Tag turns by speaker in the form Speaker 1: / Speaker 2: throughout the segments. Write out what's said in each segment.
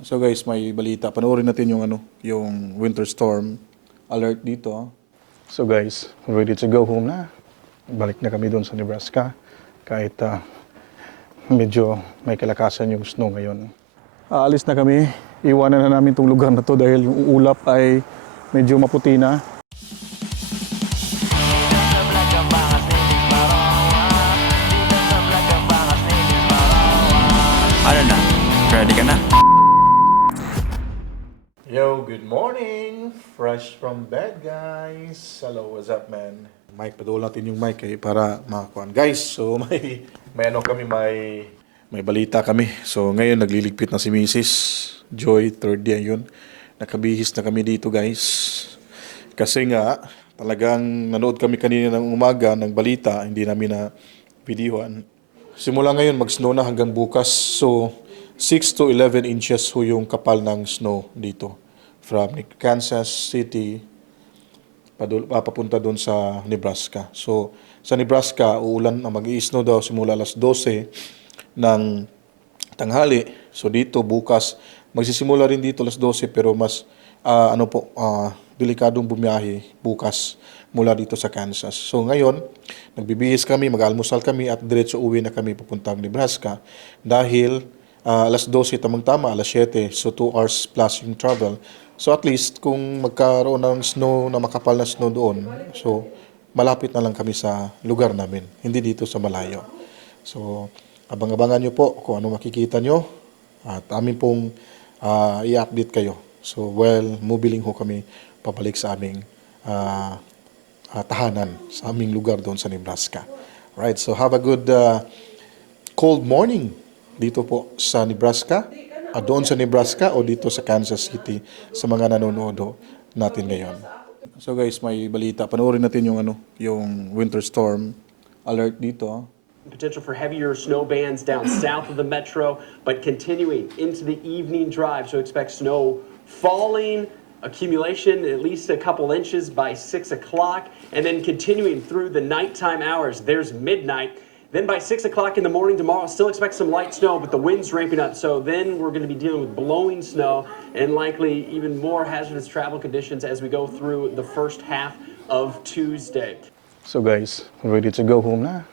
Speaker 1: So guys, may balita. Panoorin natin yung ano, yung winter storm alert dito. ah.
Speaker 2: So guys, ready to go home na. Balik na kami doon sa Nebraska. Kahit ah, medyo may kalakasan yung snow ngayon. Aalis na kami. Iwanan na namin itong lugar na to dahil yung ulap ay medyo maputi na.
Speaker 3: Ano na? Ready ka na?
Speaker 1: Yo, good morning! Fresh from bed, guys! Hello, what's up, man? Mike, padul natin yung mic eh, para makakuan. Guys, so may, may ano kami, may, may balita kami. So ngayon, nagliligpit na si Mrs. Joy, third day yun. Nakabihis na kami dito, guys. Kasi nga, talagang nanood kami kanina ng umaga ng balita, hindi namin na videoan. Simula ngayon, mag-snow na hanggang bukas. So, 6 to 11 inches ho yung kapal ng snow dito. From Kansas City, padul- papapunta doon sa Nebraska. So, sa Nebraska, uulan na mag snow daw simula alas 12 ng tanghali. So, dito bukas, magsisimula rin dito alas 12 pero mas ah, ano po, ah, delikadong bumiyahe bukas mula dito sa Kansas. So ngayon, nagbibihis kami, mag-almusal kami at diretso uwi na kami papuntang Nebraska dahil ah, alas 12 tamang-tama, alas 7, so 2 hours plus yung travel. So at least kung magkaroon ng snow na makapal na snow doon, so malapit na lang kami sa lugar namin, hindi dito sa malayo. So abang-abangan nyo po kung ano makikita nyo at amin pong ah, i-update kayo. So well, mobiling ho kami pabalik sa aming ah, ah, tahanan, sa aming lugar doon sa Nebraska. Right, so have a good ah, cold morning dito po sa Nebraska, ah, doon sa Nebraska o dito sa Kansas City sa mga nanonood natin ngayon. So guys, may balita. Panoorin natin yung ano, yung winter storm alert dito.
Speaker 4: Potential for heavier snow bands down south of the metro, but continuing into the evening drive. So expect snow falling, accumulation at least a couple inches by 6 o'clock, and then continuing through the nighttime hours. There's midnight. Then by 6 o'clock in the morning tomorrow, still expect some light snow, but the wind's ramping up. So then we're going to be dealing with blowing snow and likely even more hazardous travel conditions as we go through the first half of Tuesday.
Speaker 2: So guys, ready to go home na.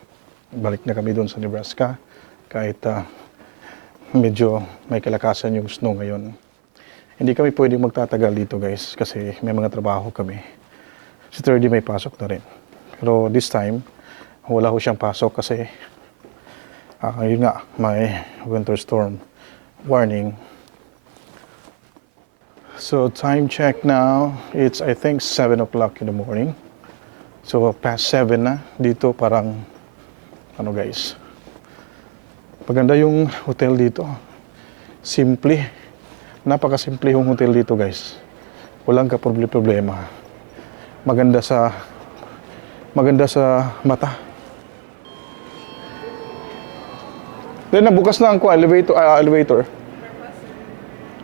Speaker 2: Balik na kami doon sa Nebraska. Kahit ah, medyo may kalakasan yung snow ngayon. Hindi kami pwedeng magtatagal dito guys kasi may mga trabaho kami. Si 30 may pasok na rin. Pero this time, wala ko siyang pasok kasi ah, yun nga, may winter storm warning. So time check now, it's I think 7 o'clock in the morning. So past 7 na dito parang ano guys. Maganda yung hotel dito. Simple. Napakasimple yung hotel dito guys. Walang ka problema. Maganda sa maganda sa mata. Then nabukas na ang ko elevator ah, elevator.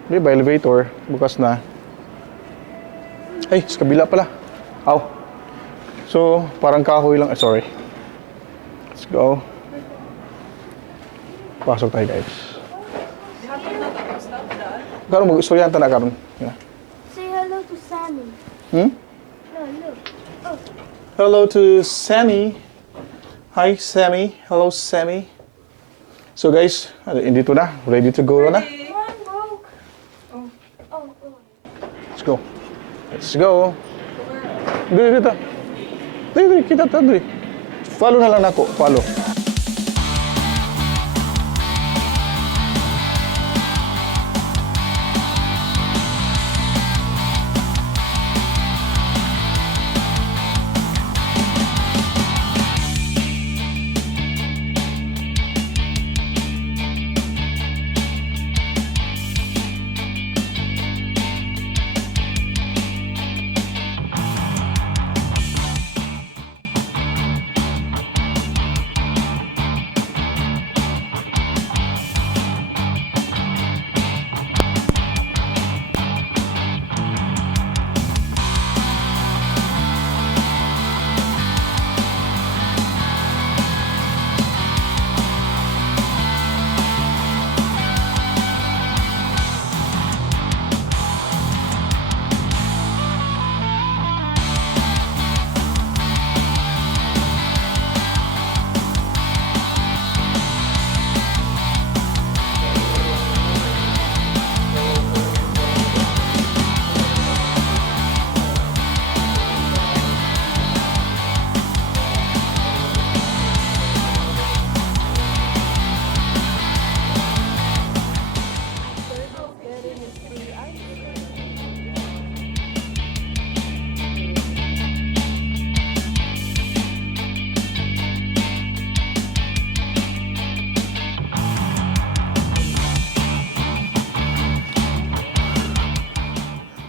Speaker 2: Di ba elevator bukas na. Ay, sa kabila pala. Aw. So, parang kahoy lang. Eh, sorry. Let's go. Pasok tayo, guys. Karon mag istoryanta na karon. Yeah.
Speaker 5: Say hello to Sammy.
Speaker 2: Hmm?
Speaker 5: Look. Oh,
Speaker 2: Hello to Sammy. Hi, Sammy. Hello, Sammy. So guys, ano, indito na. Ready to go na?
Speaker 5: Oh, oh.
Speaker 2: Let's go. Let's go. Dito, dito. Dito, dito, kita ta, dito. Follow na lang ako. Follow.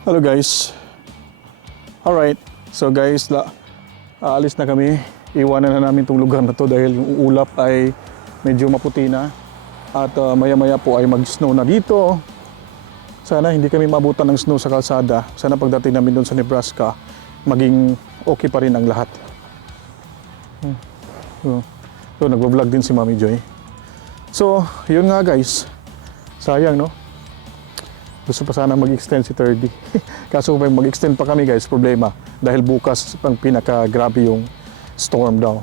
Speaker 1: Hello guys. Alright. So guys, la, aalis na kami. Iwanan na namin itong lugar na to dahil yung ulap ay medyo maputi na. At uh, maya-maya po ay mag-snow na dito. Sana hindi kami mabutan ng snow sa kalsada. Sana pagdating namin doon sa Nebraska, maging okay pa rin ang lahat. Hmm. So, so nagvo-vlog din si Mami Joy. So, yun nga guys. Sayang no? Gusto pa sana mag-extend si 30. Kaso kung mag-extend pa kami guys, problema. Dahil bukas pang pinaka-grabe yung storm daw.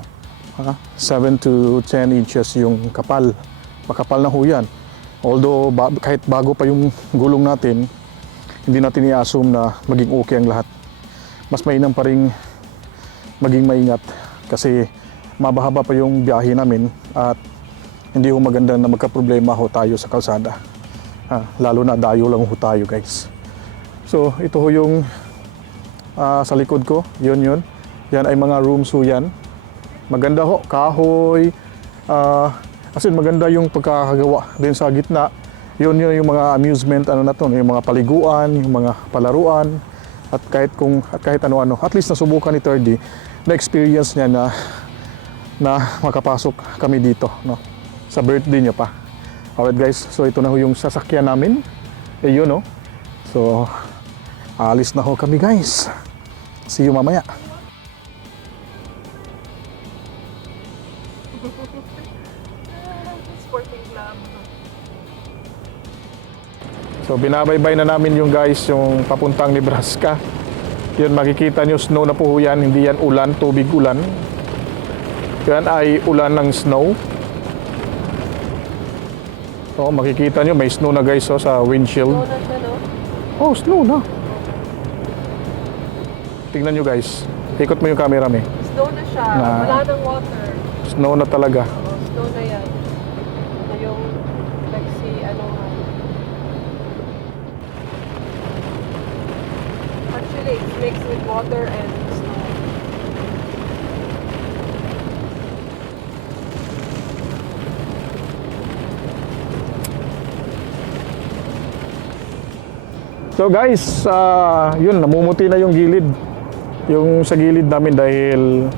Speaker 1: Ha? 7 to 10 inches yung kapal. Makapal na ho yan. Although ba- kahit bago pa yung gulong natin, hindi natin i-assume na maging okay ang lahat. Mas mainam pa rin maging maingat kasi mabahaba pa yung biyahe namin at hindi ho maganda na magka-problema ho tayo sa kalsada. Ah, lalo na dayo lang ho tayo guys. So ito ho yung ah, sa likod ko, yun yun. Yan ay mga rooms ho yan. Maganda ho, kahoy. ah, as in maganda yung pagkakagawa din sa gitna. Yun yun yung mga amusement ano na to, yung mga paliguan, yung mga palaruan at kahit kung at kahit ano-ano. At least nasubukan ni 30 na experience niya na na makapasok kami dito no sa birthday niya pa. Alright guys, so ito na ho yung sasakyan namin. Eh yun no. So alis na ho kami guys. See you mamaya. So binabaybay na namin yung guys yung papuntang Nebraska. Yun makikita nyo snow na po yan, hindi yan ulan, tubig ulan. Yan ay ulan ng snow. Oh, makikita nyo may snow na guys oh, sa windshield. Oh, snow na. Tingnan nyo guys. Ikot mo yung camera me.
Speaker 6: Snow na siya.
Speaker 1: Na-
Speaker 6: Wala nang water.
Speaker 1: Snow na talaga.
Speaker 6: Oh, snow na yan. Ito yung nagsi, ano nga. Actually, it's mixed with water and snow.
Speaker 1: So guys, ah, yun, namumuti na yung gilid. Yung sa gilid namin dahil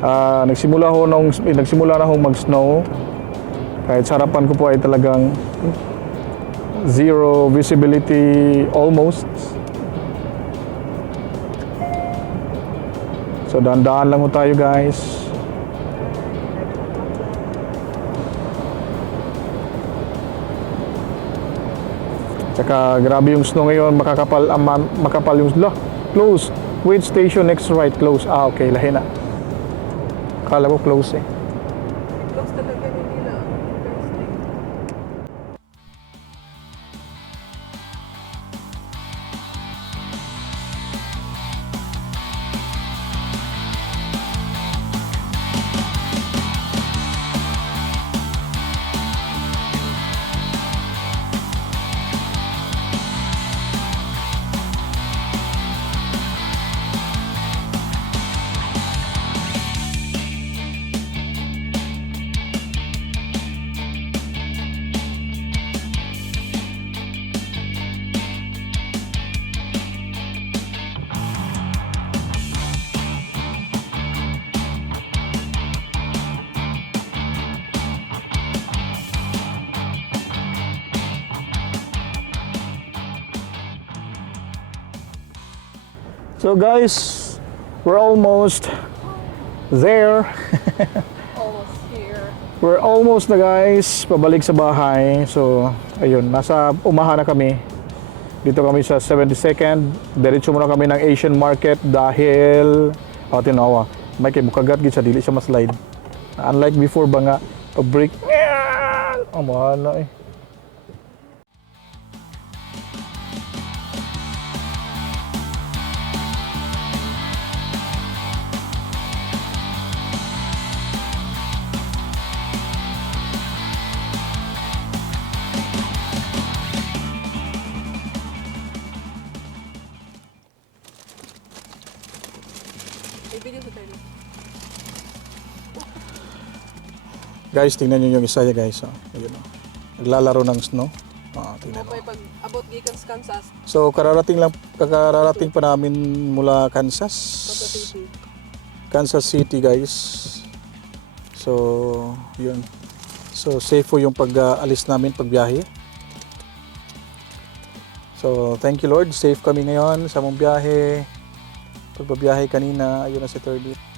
Speaker 1: ah, nagsimula ho nung, eh, nagsimula na hong mag-snow. Kahit sa harapan ko po ay talagang zero visibility almost. So dahan-dahan lang ho tayo guys. Tsaka grabe yung snow ngayon, makakapal, ma- makapal yung lah, close. Wait station next right, close. Ah, okay, lahi na. Kala ko close eh. So guys, we're almost there.
Speaker 6: Almost here.
Speaker 1: We're almost na guys, pabalik sa bahay. So, ayun, nasa umaha na kami. Dito kami sa 72nd. Diretso muna kami ng Asian Market dahil, oh, tinawa, may kay bukagat gid sa dili siya maslide. Unlike before ba nga, a break. Oh, mahal na eh.
Speaker 6: Video tayo.
Speaker 1: Guys, tingnan nyo yung isa niya guys. Oh. Ayun, oh. Naglalaro ng snow. Ah, tingnan mo.
Speaker 6: Mapay pag abot gikan sa Kansas,
Speaker 1: So, kararating lang, kararating pa namin mula Kansas.
Speaker 6: Kansas City.
Speaker 1: Kansas City, guys. So, yun. So, safe po yung pag-alis namin, pagbiyahe. So, thank you Lord. Safe kami ngayon sa mong biyahe. Pagbabiyahe kanina, ayun na si Thirdy.